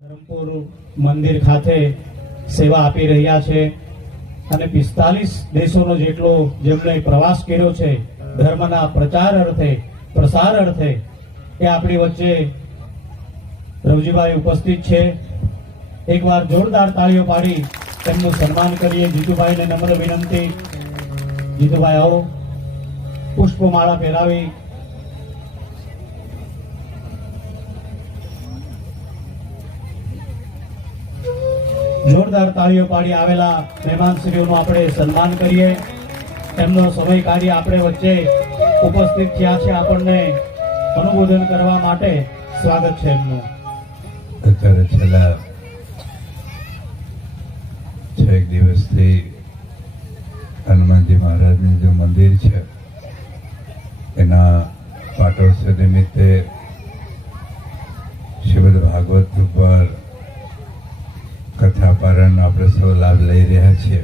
ધરમપુર મંદિર ખાતે સેવા આપી રહ્યા છે અને 45 દેશોનો જેટલો જેમણે પ્રવાસ કર્યો છે ધર્મના પ્રચાર અર્થે પ્રસાર અર્થે એ આપણી વચ્ચે રવજીભાઈ ઉપસ્થિત છે। એકવાર જોરદાર તાળીઓ પાડી તેમનું સન્માન કરીએ। જીતુભાઈને નમ્ર વિનંતી, જીતુભાઈ આવો, પુષ્પમાળા પહેરાવી જોરદાર તાળીઓ પાડી આવેલા મહેમાનશ્રીઓનું આપણે સન્માન કરીએ। તેમનો સમય કાઢી આપણે વચ્ચે ઉપસ્થિત થયા છે, આપણને અનુમોદન કરવા માટે સ્વાગત છે એમનું। અત્યારે છેલ્લા 6 દિવસથી હનુમાનજી મહારાજનું જે મંદિર છે એના પાટોત્સવ નિમિત્તે શ્રીમદ ભાગવત ઉપર કથા પારાયણનો આપણે સૌ લાભ લઈ રહ્યા છીએ।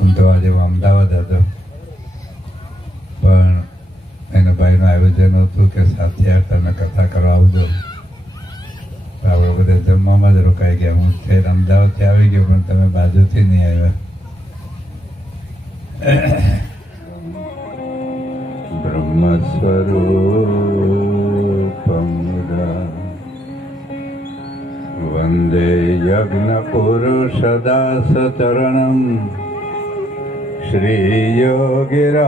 હું તો આજે અમદાવાદ હતો, પણ એના ભાઈનું આયોજન હતું કે સાથે તમે કથા કરવા આવજો। આપણે બધા જમવામાં જ રોકાઈ ગયા। હું ફેર અમદાવાદથી આવી ગયો, પણ તમે બાજુથી નહીં આવ્યા। બ્રહ્મ સ્વરૂપમ વંદે યજ્ઞ પુરુષદાસ ચરણમ શ્રી યોગિરાજમ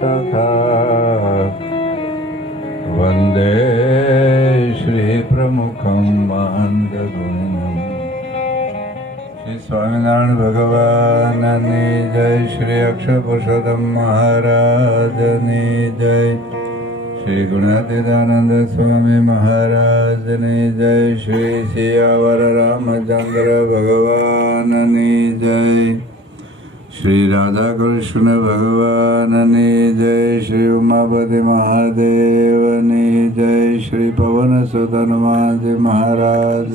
તથા વંદે શ્રી પ્રમુખમ મહંત ગુણમ। શ્રી સ્વામિનારાયણ ભગવાનની જય, શ્રી અક્ષર પુરુષોત્તમ મહારાજની જય, શ્રી ગુણાતીતાનંદ સ્વામી મહારાજની જય, શ્રી સિયાવર રામચંદ્ર ભગવાનની જય, શ્રી રાધા કૃષ્ણ ભગવાનની જય, શ્રી ઉમાપતિ મહાદેવની જય, શ્રી પવન સુત હનુમાનજી મહારાજ।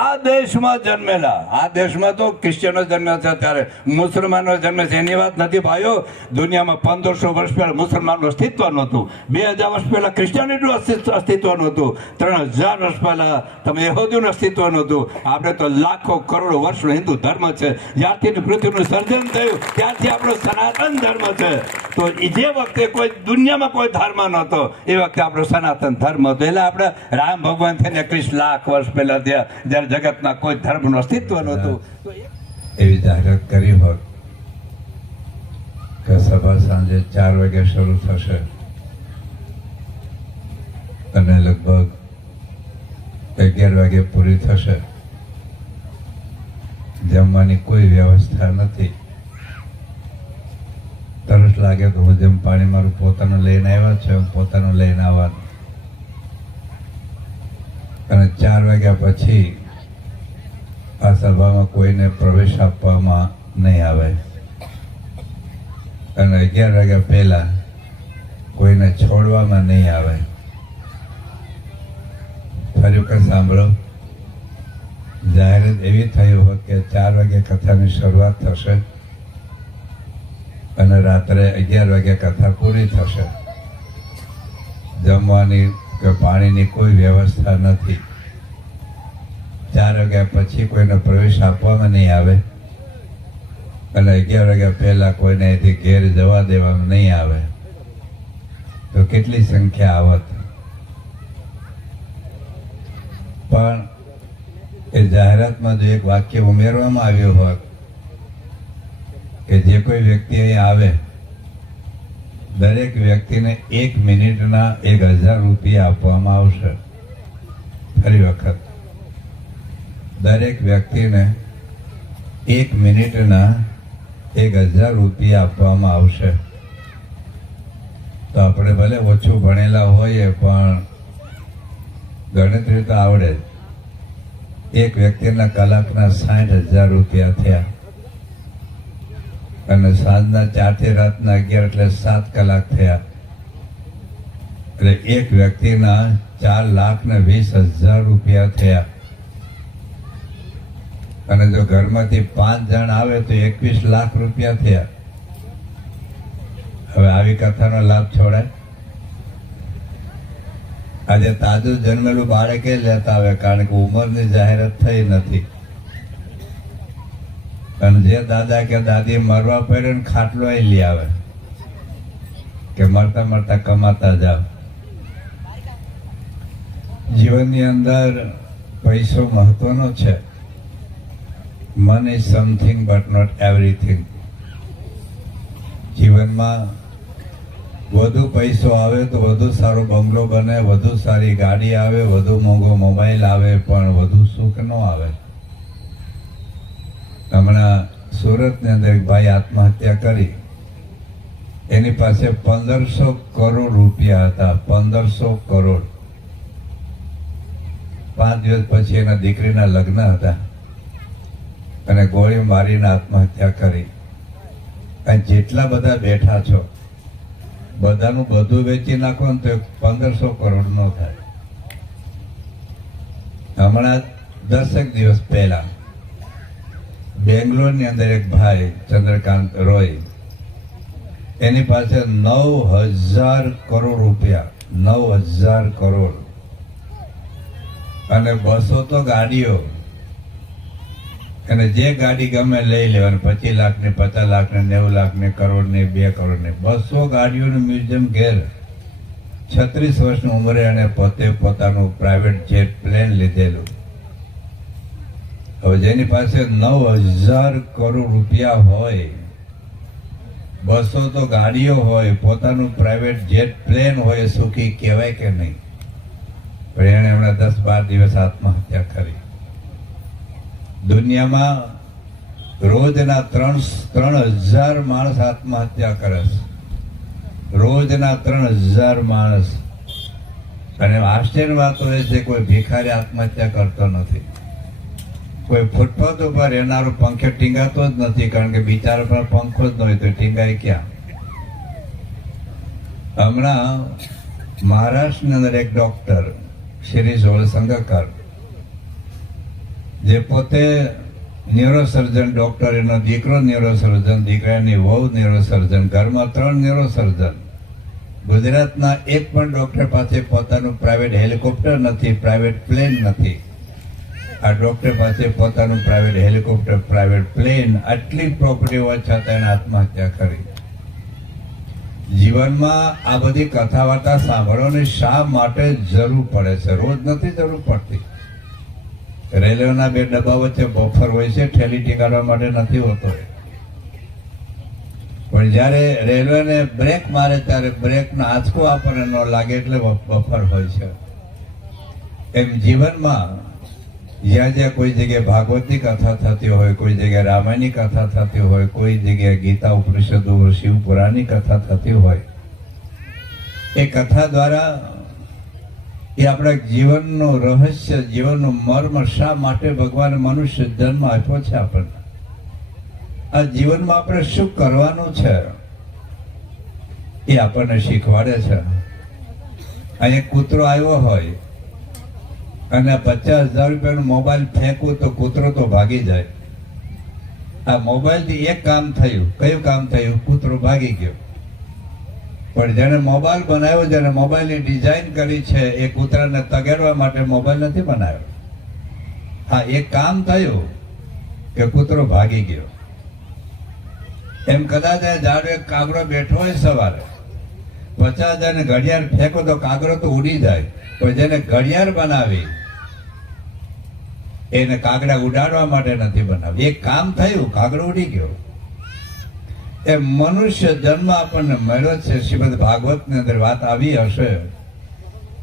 આ દેશમાં જન્મેલા, આ દેશમાં તો ક્રિશ્ચિયનો જન્મ્યા છે, ત્યારે મુસલમાનો જન્મે છે એની વાત નથી ભાઈઓ। દુનિયામાં 1500 વર્ષ પહેલા મુસલમાનનું અસ્તિત્વ નહોતું, 2000 વર્ષ પહેલા ક્રિશ્ચિયાનિટીનું અસ્તિત્વ નહોતું, 3000 વર્ષ પહેલા તમે યહૂદીનું અસ્તિત્વ નહોતું। આપણે તો લાખો કરોડો વર્ષનો હિન્દુ ધર્મ છે। જ્યારથી પૃથ્વીનું સર્જન થયું ત્યારથી આપણો સનાતન ધર્મ છે। તો જે વખતે કોઈ દુનિયામાં કોઈ ધર્મ નહોતો એ વખતે આપણો સનાતન ધર્મ હતો। એટલે આપણે રામ ભગવાન થઈને 21 લાખ વર્ષ પહેલા થયા, જ્યારે જગતના કોઈ ધર્મનું અસ્તિત્વ નહોતું। એવી જાહેરાત કરી હોત કે સભા સાંજે 4 વાગે શરૂ થશે અને લગભગ 11 વાગે પૂરી થશે। જમવાની કોઈ વ્યવસ્થા નથી। તરસ લાગે તો હું જેમ પાણી મારું પોતાનું લઈને આવ્યા છે, હું પોતાનું લઈને આવવાનું। અને 4 વાગ્યા પછી આ સભામાં કોઈને પ્રવેશ આપવામાં નહીં આવે અને 11 વાગ્યા પહેલા કોઈને છોડવામાં નહીં આવે। ફરી વખત સાંભળો, જાહેરાત એવી થઈ હોત કે 4 વાગે કથાની શરૂઆત થશે અને રાત્રે 11 વાગે કથા પૂરી થશે। જમવાની કે પાણીની કોઈ વ્યવસ્થા નથી। 4 વાગ્યા પછી કોઈને પ્રવેશ આપવામાં નહીં આવે અને 11 વાગ્યા પહેલા કોઈને અહીંથી ઘેર જવા દેવામાં નહીં આવે। તો કેટલી સંખ્યા આવત? પણ એ જાહેરાતમાં જો એક વાક્ય ઉમેરવામાં આવ્યું હોત કે જે કોઈ વ્યક્તિ અહીં આવે દરેક વ્યક્તિને 1 મિનિટના 1000 રૂપિયા આપવામાં આવશે। ફરી વખત, દરેક વ્યક્તિને 1 મિનિટના 1000 રૂપિયા આપવામાં આવશે। તો આપણે ભલે ઓછું ભણેલા હોઈએ પણ ગણતરી તો આવડે જ। એક વ્યક્તિના કલાકના 60,000 રૂપિયા થયા અને સાંજના 4 થી રાતના 11 એટલે 7 કલાક થયા। એટલે એક વ્યક્તિના 4,20,000 રૂપિયા થયા। અને જો ઘરમાંથી 5 જણ આવે તો 21 લાખ રૂપિયા થયા। હવે આવી કથાનો લાભ છોડાય? આજે તાજું જન્મેલું બાળકે લેતા આવે, કારણ કે ઉંમરની જાહેરાત થઈ નથી. અને જે દાદા કે દાદી મરવા પડે ને ખાટલો અહીં લઈ આવે કે મરતા મરતા કમાતા જાવ. જીવનની અંદર પૈસો મહત્વનો છે. Money something but not everything. જીવનમાં વધુ પૈસો આવે તો વધુ સારો બંગલો બને, વધુ સારી ગાડી આવે, વધુ મોંઘો મોબાઈલ આવે, પણ વધુ સુખ ન આવે. હમણાં સુરતની અંદર એક ભાઈ આત્મહત્યા કરી. એની પાસે 1500 કરોડ રૂપિયા હતા. 1500 કરોડ. 5 દિવસ પછી એના દીકરીના લગ્ન હતા અને ગોળી મારીને આત્મહત્યા કરી. અને જેટલા બધા બેઠા છો બધાનું બધું વેચી નાખો ને તો 1500 કરોડ નો થાય. હમણાં 10 દિવસ પહેલા બેંગ્લોરની અંદર એક ભાઈ ચંદ્રકાંત રોય, એની પાસે 9000 કરોડ રૂપિયા, 9000 કરોડ અને 200 તો ગાડીઓ. અને જે ગાડી ગમે લઈ લેવાની, 25 લાખની, 50 લાખની, 90 લાખની, કરોડની, 2 કરોડની, 200 ગાડીઓનું મ્યુઝિયમ ઘેર. 36 વર્ષની ઉંમરે અને પોતે પોતાનું પ્રાઇવેટ જેટ પ્લેન લીધેલું. હવે જેની પાસે 9000 કરોડ રૂપિયા હોય, 200 તો ગાડીઓ હોય, પોતાનું પ્રાઇવેટ જેટ પ્લેન હોય, સુખી કહેવાય કે નહીં? પણ એને હમણાં 10-12 દિવસ આત્મહત્યા કરી. દુનિયામાં રોજના 3000 માણસ આત્મહત્યા કરે છે. રોજના 3000 માણસ. અને આશ્ચર્ય વાત એ છે કોઈ ભિખારી આત્મહત્યા કરતો નથી. કોઈ ફૂટપાથ ઉપર રહેનારો પંખે ટીંગાતો જ નથી, કારણ કે બિચારા પર પંખો જ ન હોય તો ટીંગાય ક્યાં? હમણાં મહારાષ્ટ્રની અંદર એક ડોક્ટર શ્રી જોળસંગકર, જે પોતે ન્યુરોસર્જન ડોક્ટર, એનો દીકરો ન્યુરોસર્જન, દીકરાની વહુ ન્યુરોસર્જન, ઘરમાં 3 ન્યુરોસર્જન. ગુજરાતના એક પણ ડોક્ટર પાસે પોતાનું પ્રાઇવેટ હેલિકોપ્ટર નથી, પ્રાઇવેટ પ્લેન નથી. આ ડોક્ટર પાસે પોતાનું પ્રાઇવેટ હેલિકોપ્ટર, પ્રાઇવેટ પ્લેન, આટલી પ્રોપર્ટી હોવા છતાં એને આત્મહત્યા કરી. જીવનમાં આ બધી કથા વાર્તા સાંભળવાની શા માટે જરૂર પડે છે? રોજ નથી જરૂર પડતી. રેલવેના 2 ડબ્બા વચ્ચે બફર હોય છે, ઠેલી ટીંગાડવા માટે નથી હોતો. પણ જ્યારે રેલવેને બ્રેક મારે ત્યારે બ્રેકનો આંચકો આપણને ન લાગે એટલે બફર હોય છે. એમ જીવનમાં જ્યાં જ્યાં કોઈ જગ્યાએ ભાગવતની કથા થતી હોય, કોઈ જગ્યાએ રામાયણની કથા થતી હોય, કોઈ જગ્યાએ ગીતા ઉપનિષદો, શિવ પુરાણની કથા થતી હોય, એ કથા દ્વારા એ આપણા જીવનનું રહસ્ય, જીવનનું મર્મ, શા માટે ભગવાને મનુષ્ય જન્મ આપ્યો છે આપણને, આ જીવનમાં આપણે શું કરવાનું છે, એ આપણને શીખવાડે છે. અહીંયા કૂતરો આવ્યો હોય અને 50,000 રૂપિયાનો મોબાઈલ ફેંકવું તો કૂતરો તો ભાગી જાય. આ મોબાઈલથી એક કામ થયું. કયું કામ થયું? કૂતરો ભાગી ગયો. પણ જેને મોબાઈલ બનાવ્યો, જેને મોબાઈલની ડિઝાઇન કરી છે, એ કૂતરાને તગેડવા માટે મોબાઈલ નથી બનાવ્યો. હા, એક કામ થયું કે કૂતરો ભાગી ગયો. એમ કદાચ ઝાડ એક કાગડો બેઠો હોય સવારે, 50,000 ઘડિયાળ ફેંકો તો કાગડો તો ઉડી જાય. પણ જેને ઘડિયાળ બનાવી એને કાગડા ઉડાડવા માટે નથી બનાવી. એક કામ થયું, કાગડો ઉડી ગયો. એ મનુષ્ય જન્મ આપણને મળ્યો છે. શ્રીમદ ભાગવતની અંદર વાત આવી હશે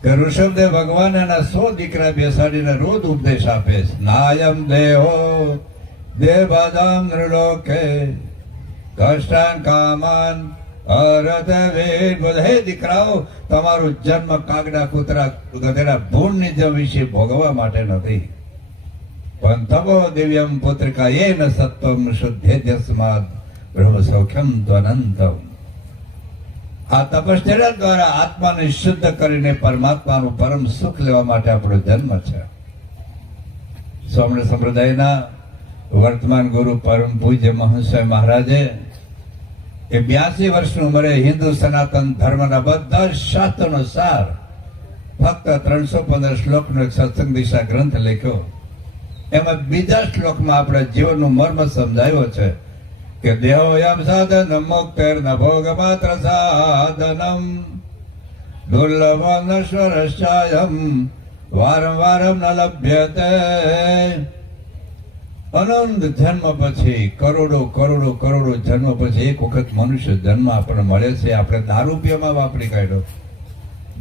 કે ઋષભદેવ ભગવાન એના 100 દીકરા બેસાડીને રોજ ઉપદેશ આપે છે. નાયમ દેહો દેવાદામ નૃલોકે કષ્ટાન કામાન અરત વેદ. હે દીકરાઓ, તમારો જન્મ કાગડા, કૂતરા, ગધેડા, ભૂણની જેમ વિશે ભોગવવા માટે નથી, પણ તપો દિવ્યમ પુત્રિકા એન સત્વમ શુદ્ધેજસ્માદ બ્રહ્મ સૌખ્યમ ત્વનંતમ. આ તપશ્ચર્યા દ્વારા આત્માને શુદ્ધ કરીને પરમાત્માનું પરમ સુખ લેવા માટે આપણો જન્મ છે. સ્વામી સંપ્રદાયના વર્તમાન ગુરુ પરમ પૂજ્ય મહંસય મહારાજે એ 82 વર્ષની ઉંમરે હિન્દુ સનાતન ધર્મના બધા શાસ્ત્રનો સાર ફક્ત 315 શ્લોકનો એક સત્સંગ દિશા ગ્રંથ લખ્યો. એમાં બીજા શ્લોકમાં આપણા જીવનનું મર્મ સમજાયો છે કે દેહોયમ સાધન મુક્તેર ન ભોગ માત્ર સાધનમ દુર્લભ નશ્વરશ્ચાયમ વારંવારમ ન લભ્યતે. અનંત જન્મ પછી કરોડો જન્મ પછી એક વખત મનુષ્ય જન્મ આપણને મળે છે. આપણે દારૂ પીવામાં વાપરી કાઢ્યો,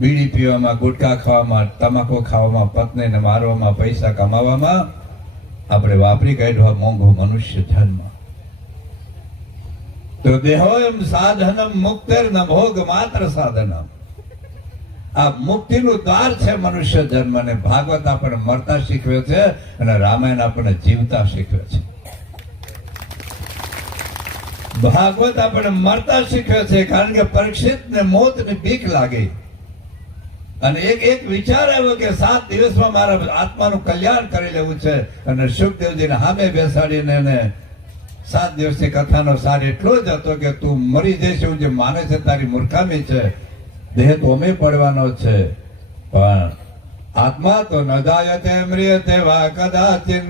બીડી પીવામાં, ગુટખા ખાવામાં, તમાકુ ખાવામાં, પત્નીને મારવામાં, પૈસા કમાવામાં આપણે વાપરી કાઢ્યો મોંઘો મનુષ્ય જન્મ. તો દેહોયમ સાધનમ મુક્તેર ન ભોગ માત્ર સાધનમ. આ મુક્તિનું દ્વાર છે મનુષ્ય જન્મને. ભાગવત આપણને મરતા શીખવે છે અને રામાયણ આપણને જીવતા શીખવે છે. ભાગવત આપણને મરતા શીખવે છે કારણ કે પરીક્ષિતને મોતની બીક લાગી અને એક વિચાર આવ્યો કે 7 દિવસમાં મારા આત્માનું કલ્યાણ કરી લેવું છે. અને સુખદેવજીને સામે બેસાડીને એને 7 દિવસની કથાનો સાર એટલો જ હતો કે તું મરી જઈશ એવું જે માને છે તારી મૂર્ખામી છે. દેહ તો અમે પડવાનો છે પણ આત્મા તો ન જાયતે મ્રિયતે વા કદાચિન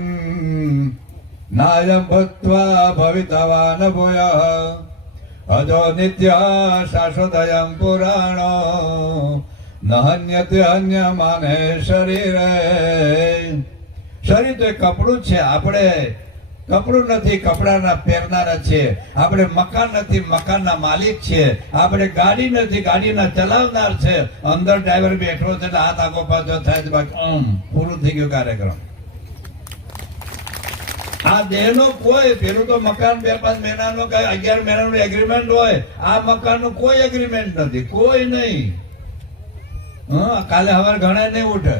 નાયમ ભૂત્વા ભવિતવા ન ભૂયઃ અજો નિત્ય શાશ્વતયં પુરાણો ન હન્યતે હન્ય માને શરીરે. શરીર તો એક કપડું છે. આપણે કપડું નથી, કપડાના પહેરનારા છીએ. આપણે મકાન નથી, મકાનના માલિક છીએ. આપણે ગાડી નથી, ગાડીના ચલાવનાર છે. અંદર ડ્રાઈવર બેઠો છે એટલે હાથ આગો પાછો થાય છે. બાકી પૂરું થઈ ગયું કાર્યક્રમ. આ દેહનો કોઈ પેલું તો મકાન 2-5 મહિનાનો 11 મહિનાનું એગ્રીમેન્ટ હોય. આ મકાનનું કોઈ એગ્રીમેન્ટ નથી, કોઈ નહીં. કાલે સવાર ઘણા નહીં ઉઠે.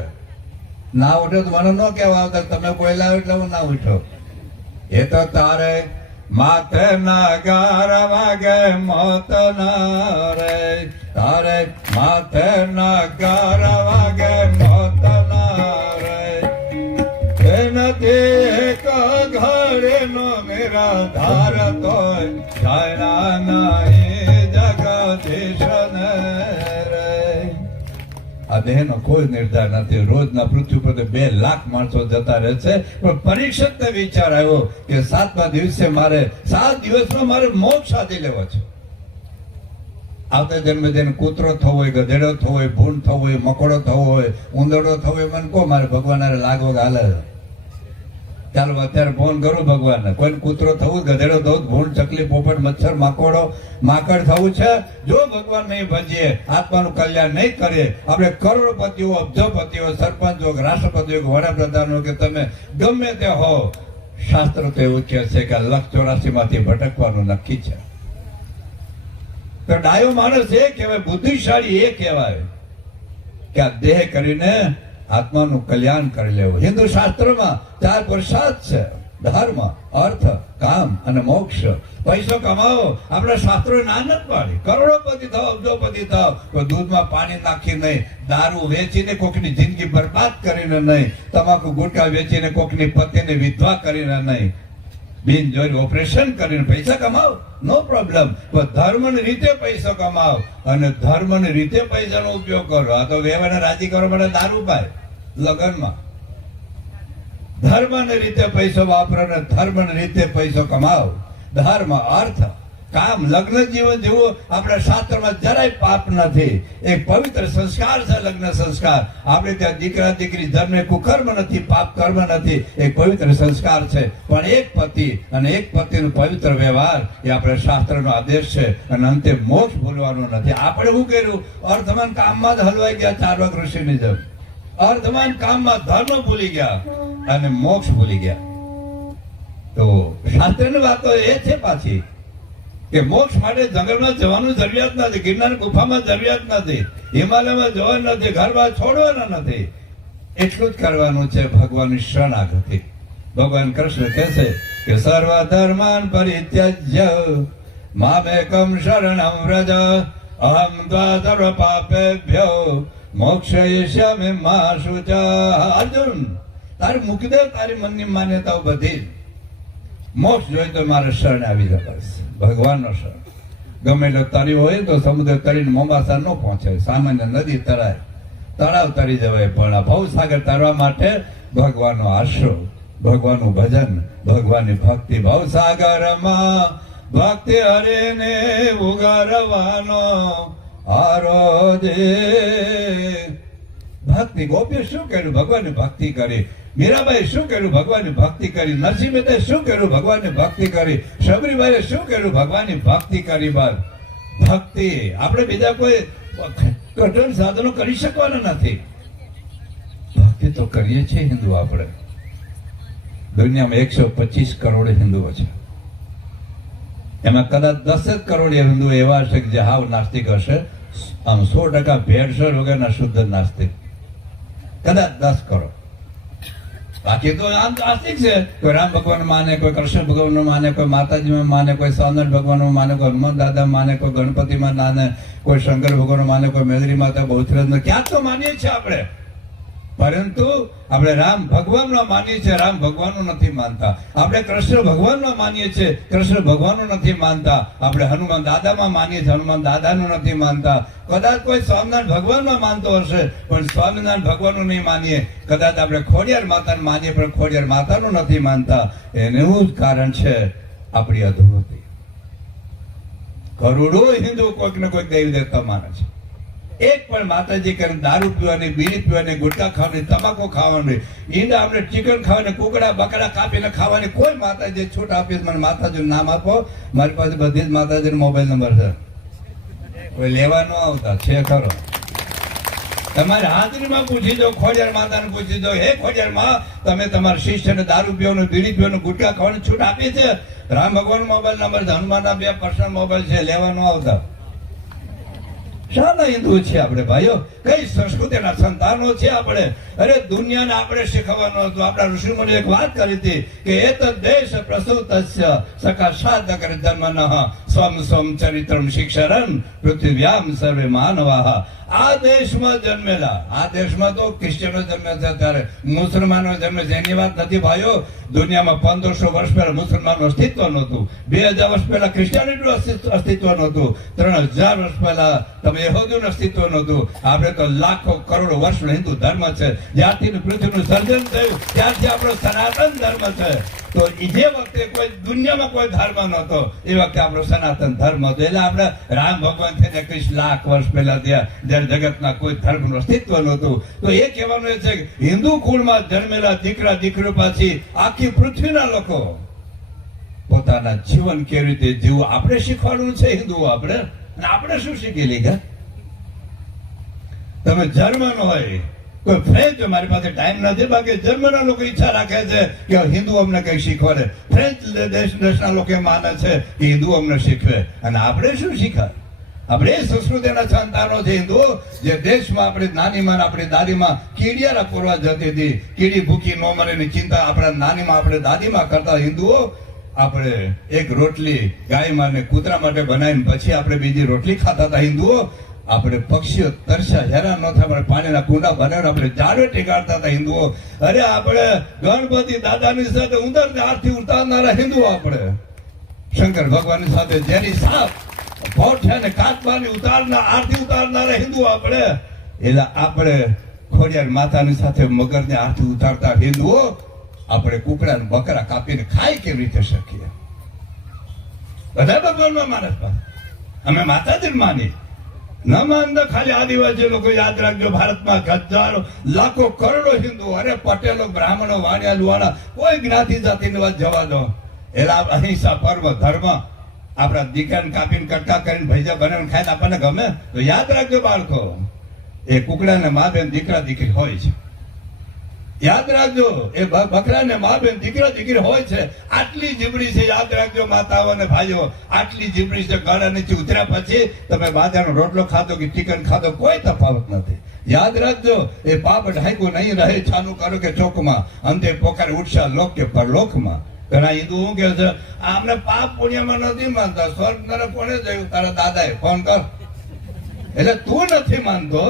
ના ઉઠે તો મને ન કહેવા આવતા તમે બોલ્યા એટલે હું ના ઉઠ્યો. એ તો તારે માથે ના 11 વાગે મોત ના રે. તારે માથે ના 11 વાગે મોત ના રે. એ નથી એક ઘરે નો મેરા ધાર તો જાયના નહીં જગદીશ ને રે. આ દેહનો કોઈ નિર્ધાર નથી. રોજના પૃથ્વી પર 2 લાખ માણસો જતા રહે છે. પણ પરીક્ષિતને વિચાર આવ્યો કે 7મા દિવસે મારે 7 દિવસમાં મારે મોક્ષ સાધી લેવો છે. આવતા જન્મે જેને કૂતરો થવો હોય, ગધેડો થવો હોય, ભૂંડ થવો હોય, મકોડો થવો હોય, ઉંદરડો થવો હોય, મને કહો મારે ભગવાન લાગવો હાલે. ચાલો અત્યારે ફોન કરું ભગવાનને. કોઈ કૂતરો થવું, ગધેડો થવું, ભૂંડ, ચકલી, પોપટ, મચ્છર, માકડ થવું છે. જો ભગવાન નહીં ભજીએ, આત્માનું કલ્યાણ નહીં કરીએ, આપણે કરોડપતિઓ, અબજોપતિઓ, સરપંચો, રાષ્ટ્રપતિઓ, વડાપ્રધાનો કે તમે ગમે તે હો, શાસ્ત્ર તો એવું કહે છે કે 184 માંથી ભટકવાનું નક્કી છે. તો ડાયો માણસ એ કહેવાય, બુદ્ધિશાળી એ કહેવાય કે આ દેહ કરીને આત્માનું કલ્યાણ કરી લેવું. હિન્દુ શાસ્ત્રમાં 4 પુરુષાર્થ છે: ધર્મ, અર્થ, કામ અને મોક્ષ. પૈસો કમાવો, આપણા શાસ્ત્રોએ ના નથી પાડી. કરોડોપતિ થાવ, અબજોપતિ થાવ, તો દૂધમાં પાણી નાખી નહીં, દારૂ વેચીને કોકની જિંદગી બરબાદ કરીને નહીં, તમાકુ ગુટખા વેચીને કોકની પતિને વિધવા કરીને નહીં, બિનજોરી ઓપરેશન કરીને પૈસા કમાવો, નો પ્રોબ્લેમ. પણ ધર્મની રીતે પૈસો કમાવો અને ધર્મની રીતે પૈસાનો ઉપયોગ કરો. આ તો વેવાને રાજી કરવા માટે દારૂ પાય લગ્નમાં. ધર્મની રીતે પૈસો વાપરો અને ધર્મની રીતે પૈસો કમાવો. ધર્મ, અર્થ, કામ, લગ્ન જીવન જેવું આપણા શાસ્ત્રમાં જરાય પાપ નથી. એક પવિત્ર સંસ્કાર છે લગ્ન સંસ્કાર. આપણે ત્યાં દીકરા દીકરી જન્મે કુકર્મ નથી, પાપ કર્મ નથી. એક પવિત્ર સંસ્કાર છે. પણ એક પતિ અને એક પતિનો પવિત્ર વ્યવહાર એ આપણા શાસ્ત્રનો આદેશ છે. અને અંતે મોક્ષ ભૂલવાનો નથી. આપણે શું કર્યું? અર્ધમાન કામમાં જ હલવાઈ ગયા ચારવાક ઋષિની જેમ. અર્ધમાન કામમાં ધર્મ ભૂલી ગયા અને મોક્ષ ભૂલી ગયા. તો શાસ્ત્રની વાતો એ છે પાછી કે મોક્ષ માટે જંગલમાં જવાનું જરૂરિયાત નથી, ગિરનાર ગુફામાં જરૂરિયાત નથી, હિમાલયમાં જવાનું નથી, ઘરમાં છોડવાના નથી. એટલું જ કરવાનું છે ભગવાનની શરણાગતિ. ભગવાન કૃષ્ણ કહે છે કે સર્વ ધર્માન પરિત્યજ્ય મામેકમ શરણમ વ્રજ અહમ ત્વા સર્વ પાપેભ્યો મોક્ષયિષ્યામિ મા શુચઃ. અર્જુન, તારી મૂકી દે તારી મનની માન્યતાઓ બધી. મોક્ષ જોઈએ તો મારે શરણ આવી જતા. ભગવાનનો શરણ ગમે એટલો તરી હોય તો સમુદ્ર તરીને મોંબાસા ન પહોંચે, સામાન્ય નદી તરાય. તળાવ તરી જવાય, પણ આ ભવસાગર તરવા માટે ભગવાનનો આશરો, ભગવાનનું ભજન, ભગવાનની ભક્તિ. ભવસાગરમાં ભક્તિ હરીને ઉગારવાનો આરો દે. ભક્તિ ગોપીએ શું કર્યું? ભગવાનની ભક્તિ કરી. મીરાબાઈ શું કર્યું? ભગવાનની ભક્તિ કરી. નરસિંહ મહેતાએ શું કર્યું? ભગવાનની ભક્તિ કરી. શબરીબાઈએ શું કર્યું? ભગવાનની ભક્તિ કરી. બસ ભક્તિ. આપણે બીજા કોઈ કઠોર સાધનો કરી શકવાના નથી. ભક્તિ તો કરીએ છીએ હિન્દુ. આપણે દુનિયામાં 125 કરોડ હિન્દુઓ છે. એમાં કદાચ 10 જ કરોડ હિન્દુ એવા હશે કે જે હાવ નાસ્તિક હશે. આમ 100% ભેળસેળ વગરના શુદ્ધ નાસ્તિક કદાચ 10 કરોડ. બાકી તો આમ આસ્તિક છે. કોઈ રામ ભગવાન માને, કોઈ કૃષ્ણ ભગવાન માને, કોઈ માતાજીમાં માને, કોઈ સ્વામિનારાયણ ભગવાન માને, કોઈ હનુમાન દાદા માને, કોઈ ગણપતિમાં માને, કોઈ શંકર ભગવાન માને, કોઈ મેલરી માતા, બહુચરાજ ક્યાં તો માનીએ છીએ આપણે. પરંતુ આપણે રામ ભગવાનનો માનીએ છીએ, રામ ભગવાનનો નથી માનતા. આપણે કૃષ્ણ ભગવાનનો માનીએ છીએ, કૃષ્ણ ભગવાનનો નથી માનતા. આપણે હનુમાન દાદામાં માનીએ છીએ, હનુમાન દાદાનું નથી માનતા. કદાચ કોઈ સ્વામિનારાયણ ભગવાનમાં માનતો હશે, પણ સ્વામિનારાયણ ભગવાનનું નહીં માનીએ. કદાચ આપણે ખોડિયાર માતાને માનીએ, પણ ખોડિયાર માતાનું નથી માનતા. એનું જ કારણ છે આપણી અધોગતિ. કરોડો હિન્દુ કોઈક ને કોઈક દેવી દેવતા માને છે. એક પણ માતાજી કરીને દારૂ પીવાની, બીડી પીવાની, ગુટકા ખાવાની, તમાકુ ખાવાની, ઈંડા આપણે ચિકન ખાવાની, કુકડા બકડા કાપીને ખાવાની કોઈ માતાજી છૂટ આપી મને માતાજીનું નામ આપો. મારી પાસે બધી જ માતાજીનો મોબાઈલ નંબર છે. કોઈ લેવા ન આવતા છે ખરો. તમારે હાજરીમાં પૂછી દો, ખોડિયાર માતાને પૂછી દો, હે ખોડિયાર માં, તમે તમારા શિષ્યને દારૂ પીવાનું, બીડી પીવાનું, ગુટકા ખાવાની છૂટ આપી છે? રામ ભગવાન મોબાઈલ નંબર છે, હનુમાનના 2 પર્સનલ મોબાઈલ છે, લેવા ન આવતા. શાના હિન્દુ છે આપણે ભાઈઓ? કઈ સંસ્કૃતિના સંતાનો છે આપણે? અરે દુનિયાને આપણે શીખવાનું હતું. આપણા ઋષિમુનિએ એક વાત કરી હતી કે એત દેશ પ્રસૂતસ્ય સકાશાદ કરે જન્મનઃ સ્વમ સ્વમ ચરિત્રમ શિક્ષરન પૃથ્વ્યામ સર્વે માનવાહ. આ દેશમાં જન્મેલા, આ દેશમાં તો ક્રિશ્ચિયનો જન્મે છે, ત્યારે મુસલમાનો જન્મે છે. એની વાત નથી ભાઈઓ. દુનિયામાં 1500 વર્ષ પહેલા મુસલમાનનું અસ્તિત્વ નહોતું. 2000 વર્ષ પહેલા ક્રિશ્ચિયાનિટીનું અસ્તિત્વ નહોતું. 3000 વર્ષ પહેલા તમે યહૂદીનું અસ્તિત્વ નહોતું. આપણે તો લાખો કરોડો વર્ષનો હિન્દુ ધર્મ છે. જ્યારથી પૃથ્વીનું સર્જન થયું ત્યારથી આપણો સનાતન ધર્મ છે. તો જે વખતે કોઈ દુનિયામાં કોઈ ધર્મ નહોતો, એ વખતે આપણો સનાતન ધર્મ હતો. એટલે આપણે રામ ભગવાન થઈને 21 લાખ વર્ષ પહેલા થયા, જ્યારે જગતના કોઈ ધર્મનું અસ્તિત્વ નહોતું. તો એ કહેવાનું એ છે કે હિન્દુ કુળમાં જન્મેલા દીકરા દીકરીઓ પાછી આખી પૃથ્વીના લોકો પોતાના જીવન કેવી રીતે જીવવું આપણે શીખવાડવું છે હિન્દુઓ. આપણે અને આપણે શું શીખી લીધા? તમે જર્મન હોય, કોઈ ફ્રેન્ચ, મારી પાસે ટાઈમ નથી, બાકી જર્મનના લોકો ઈચ્છા રાખે છે કે હિન્દુ અમને કઈ શીખવાડે. ફ્રેન્ચ દેશના લોકો માને છે કે હિન્દુ અમને શીખવે. અને આપણે શું શીખાય? આપણે એ સંસ્કૃતિના સંતાનો છે હિન્દુઓ, જે દેશમાં આપણી નાનીમાં આપણી દાદીમાં કીડિયારા પૂરવા જતી હતી. કીડી ભૂખી ન મરેની ચિંતા આપણા નાનીમાં આપણે દાદીમાં કરતા હિન્દુઓ. આપણે એક રોટલી ગાય ને કૂતરા માટે બનાવીને પછી આપણે બીજી રોટલી ખાતા હતા હિન્દુઓ. આપણે પક્ષીઓ તરસ્યા હેરાન ન થાય, પાણીના કુંડા બનાવીને આપણે ઝાડે ટેકાડતા હતા હિન્દુઓ. અરે આપણે ગણપતિ દાદાની સાથે ઉંદરને આરતી ઉતારનારા હિન્દુઓ. આપણે શંકર ભગવાનની સાથે જેની સાપ ભોઠાને કાચબાની આરતી ઉતારનારા હિન્દુઓ આપણે. એટલે આપણે ખોડિયાર માતાની સાથે મગરની આરતી ઉતારતા હિન્દુઓ. આપણે કુકડા ને બકરા કાપીને ખાઈ કેવી રીતે શકીએ? બધા ભગવાનમાં માનસ પાસે અમે માતાજી માની ન માનતા. ખાલી આદિવાસી લોકો યાદ રાખજો, ભારતમાં હજારો લાખો કરોડો હિન્દુ. અરે પટેલો, બ્રાહ્મણો, વાણિયા, લુહાણા, કોઈ જ્ઞાતિ જાતિની વાત જવા દો. એલા અહિંસા પર્વ ધર્મ આપણા દીકરાને કાપીને કટકા કરીને ભૈજા બનાવીને ખાઈને આપણને ગમે? તો યાદ રાખજો બાળકો, એ કુકડાને મા બેન દીકરા દીકરી હોય છે. યાદ રાખજો, એ બકરાને મા બેન દીકરા દીકરી હોય છે. આટલી જીબડી છે, યાદ રાખજો માતાઓ અને ભાઈઓ, આટલી જીબડી છે. ગળા નીચે ઉતર્યા પછી તમે બાજરાનો રોટલો ખાધો કે ચિકન ખાધો કોઈ તફાવત નથી. યાદ રાખજો, એ પાપ ઢાંક્યું નહીં રહે છાનું કરો કે ચોકમાં, અંતે પોકારે ઉઠશા લોક કે પરલોકમાં. ઘણા હિન્દુ શું કે છે, આમને પાપ પુણ્યમાં નથી માનતા, સ્વર્ગ નરક કોને જોયું? તારા દાદાએ ફોન કર. એટલે તું નથી માનતો.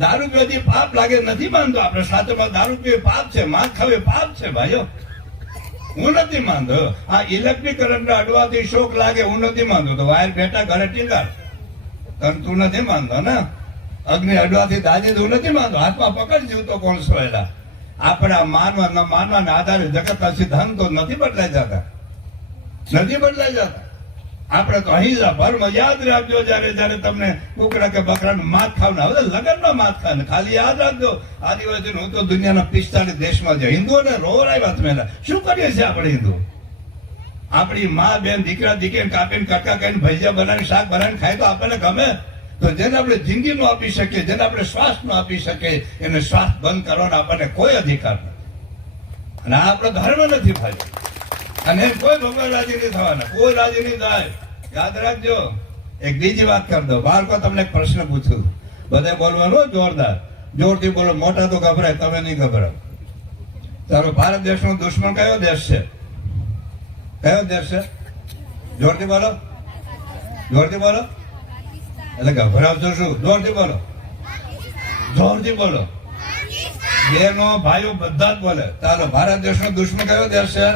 દારૂ પીવાથી પાપ લાગે નથી માનતો. આપણે શાસ્ત્રમાં દારૂ પીવે પાપ છે, માંસ ખાવે પાપ છે ભાઈઓ. હું નથી માનતો. આ ઇલેક્ટ્રિક કરંટ અડવાથી શોક લાગે હું નથી માનતો. તો વાયર બેટા ઘરે ટીંગાર. તું નથી માનતો ને? અગ્નિ અડવાથી દાજી દઉં નથી માનતો, હાથમાં પકડ જીવતો કોણ સોયેલા. આપણા માનવા ન માનવાના આધારે જગતના સિદ્ધાંતો નથી બદલાઈ જતા, નથી બદલાઈ જતા. આપણે તો અહિંસા ધર્મ યાદ રાખજો. જયારે જયારે તમને કુકડા કે બકરાનું માત ખાવને, હવે લગ્નમાં માત ખાને, ખાલી યાદ રાખજો. આદિવાસી હું તો દુનિયાના 45 દેશમાં છે. હિન્દુઓને રોવરાવ્યા તમે. શું કરીએ છીએ આપણે હિન્દુ? આપણી મા બેન દીકરા દીકરીને કાપીને કટકા કરીને ભજીયા બનાવીને શાક બનાવીને ખાય તો આપણને ગમે? તો જેને આપણે જિંદગી નો આપી શકીએ, જેને આપણે શ્વાસ નો આપી શકીએ, એને શ્વાસ બંધ કરવાનો આપણને કોઈ અધિકાર નથી. અને આ આપણો ધર્મ નથી ભાઈ. અને કોઈ ભગવાન રાજી નહીં થવાના, કોઈ રાજી નહીં થાય. યાદ રાખજો. એક બીજી વાત કરી દો. બાળકો, તમને એક પ્રશ્ન પૂછું છું. બધા બોલવાનું જોરદાર, જોરથી બોલો. મોટા તો ગભરાય, તમે નહીં ગભરાવ. તારો ભારત દેશનો દુશ્મન કયો દેશ છે? કયો દેશ છે? જોરથી બોલો, જોરથી બોલો. એટલે ગભરાવશો શું? જોરથી બોલો, જોરથી બોલો. બહેનો ભાઈઓ બધા જ બોલે. ચાલો, ભારત દેશનો દુશ્મન કયો દેશ છે?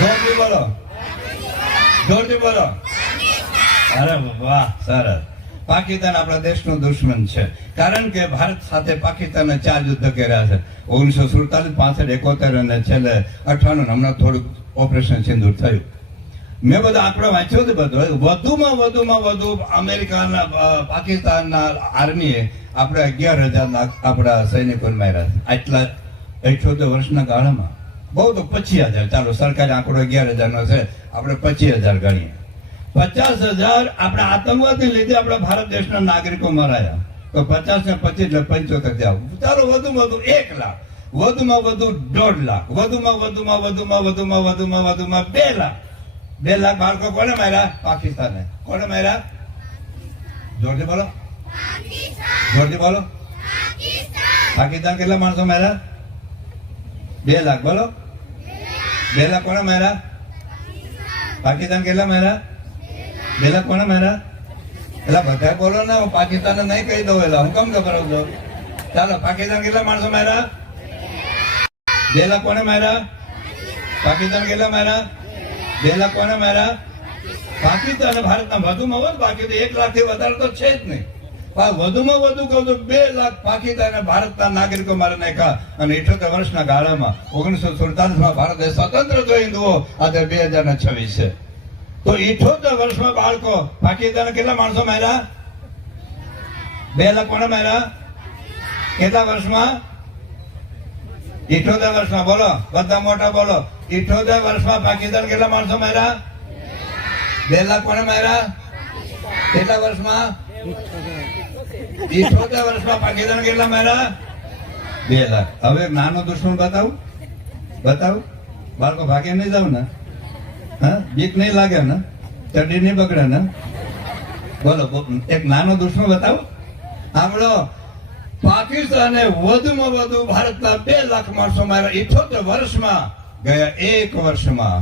જોરથી બોલો, જોરથી બોલો. અરે વાહ, સરસ. પાકિસ્તાન આપણા દેશનો દુશ્મન છે. કારણ કે ભારત સાથે પાકિસ્તાને 4 યુદ્ધ કર્યા છે. 1947, 65, 71 અને છેલ્લે 98. હમણાં થોડુંક ઓપરેશન સિંદૂર થયું. મેં બધો આંકડો વાંચ્યો હતો. બધો વધુમાં વધુ અમેરિકાના પાકિસ્તાનના આર્મીએ આપણે 11,000 આપણા સૈનિકોને માર્યા છે. આટલા 78 વર્ષના ગાળામાં. બહુ તો 25,000. ચાલો, સરકારી આંકડો 11,000 નો છે, આપણે 25,000 ગણીએ. 50,000 આપણા આતંકવાદને લીધે આપણા ભારત દેશના નાગરિકો મરાયા. તો 50 ને 25 એટલે 75 જાવ. ચાલો, વધુમાં વધુ 1 લાખ, વધુમાં વધુ 1.5 લાખ, વધુમાં 2 લાખ. 2 લાખ બાળકો કોને માર્યા? પાકિસ્તાને. કોને માર્યા? જોરથી બોલો, જોરથી બોલો. પાકિસ્તાન કેટલા માણસો માર્યા? 2 લાખ. બોલો, 2 લાખ કોને માર્યા? પાકિસ્તાન કેટલા માર્યા? 2 લાખ કોને માર્યા? એટલે બધા બોલો ને, હું પાકિસ્તાન નહીં કહી દઉં. એટલે હું કેમ ગભરાવું છું? ચાલો, પાકિસ્તાન કેટલા માણસો માર્યા? 2 લાખ કોને માર્યા? પાકિસ્તાન કેટલા માર્યા? 2 લાખ કોને માર્યા? પાકિસ્તાન. ભારતના વધુમાં વધુ બાકી તો 1 લાખ થી વધારે તો છે જ નહીં. વધુમાં વધુ કહું તો 2 લાખ પાકિસ્તાન ભારતના નાગરિકો મારી નાખ્યા. અને 78 વર્ષના ગાળામાં 1947 ભારત દેશ સ્વતંત્ર થયો. હિન્દુઓ આજે 2026 છે. તો 78 વર્ષમાં બાળકો પાકિસ્તાન કેટલા માણસો માર્યા? 2 લાખ કોને માર્યા? કેટલા વર્ષમાં? 78 વર્ષમાં. બોલો, બધા મોટા બોલો. 78 વર્ષમાં પાકિસ્તાન કેટલા માણસો માર્યા? 2 લાખ કોને માર્યા? કેટલા વર્ષમાં? 78 વર્ષમાં પાકિસ્તાન કેટલા માર્યા? 2 લાખ. હવે નાનો દુશ્મન બતાવું, બતાવું. બાળકો ભાગે નહીં જાવ ને? હા, બીક નહીં લાગે ને? ચડ્ડી નહીં બગડે ને? બોલો, એક નાનો દુશ્મન બતાવો. સાંભળો, પાકિસ્તાને વધુમાં વધુ ભારતના 2 લાખ માણસો માર્યા 78 વર્ષમાં. ગયા 1 વર્ષમાં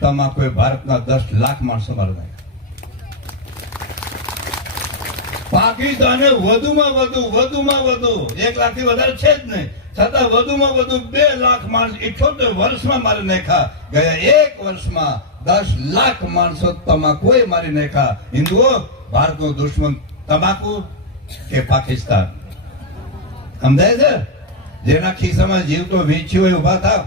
તમાકુએ ભારતના 10 લાખ માણસો માર્યા. પાકિસ્તાને વધુમાં વધુ 1 લાખ થી વધારે છે જ નહીં, છતાં વધુમાં વધુ 2 લાખ માણસ 78 વર્ષમાં મારી નાખ્યા. ગયા 1 વર્ષમાં 10 લાખ માણસો તમાકુએ મારી નાખ્યા. હિન્દુઓ, ભારતનો દુશ્મન તમાકુ કે પાકિસ્તાન? સમજાય છે? જેના ખિસ્સામાં જીવતો વીંચ્યું હોય ઉભા થાવ,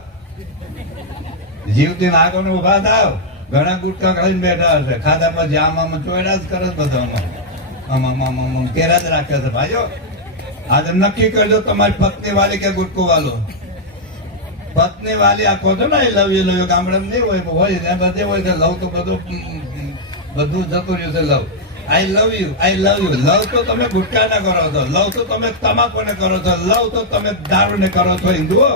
જીવતી નાગોને ઉભા થાવ. ઘણા ગુટકા ખાઈને બેઠા હશે, ખાધા પછી આમાં ચોયડા જ કરે બધા, આમાં કેરા જ રાખે છે. ભાઈઓ, આજે નક્કી કરજો તમારી પત્ની વાલી કે ગુટકો વાલો. પત્ની વાલી આખો છો ને, લવ યુ ગામડે નહીં હોય ને, બધે હોય છે લવ. તો બધું જતું રહ્યું છે લવ. આઈ love you, I love you. લવ તો તમે ગુટકા ને કરો છો, લવ તો તમે તમાકુ ને કરો છો, લવ તો તમે દારૂ ને કરો છો. હિન્દુઓ,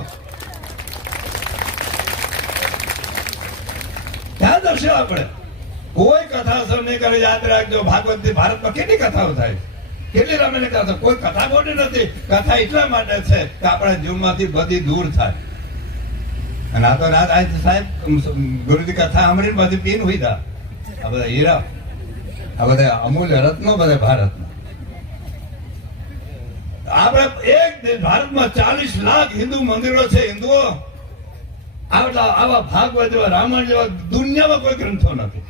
ક્યાં દર્શે આપણે? કોઈ કથા અસર નહીં કરે. યાદ રાખજો, ભાગવત ભારતમાં કેટલી કથાઓ થાય, કેટલી રામાયણ કથા. કોઈ કથા ખોટી નથી. કથા એટલા માટે છે કે આપણા જીવનમાંથી બધી દૂર થાય. અને આ તો રાત આજ સાહેબ ગુરુજી કથા સાંભળીને બધી પીન હોય હતા. આ બધા હીરા, આ બધા અમૂલ્ય રત્નો બધા ભારતના. આપણે એક ભારતમાં 40 લાખ હિન્દુ મંદિરો છે. હિન્દુઓ, આવા ભાગવત જેવા, રામાયણ જેવા દુનિયામાં કોઈ ગ્રંથો નથી.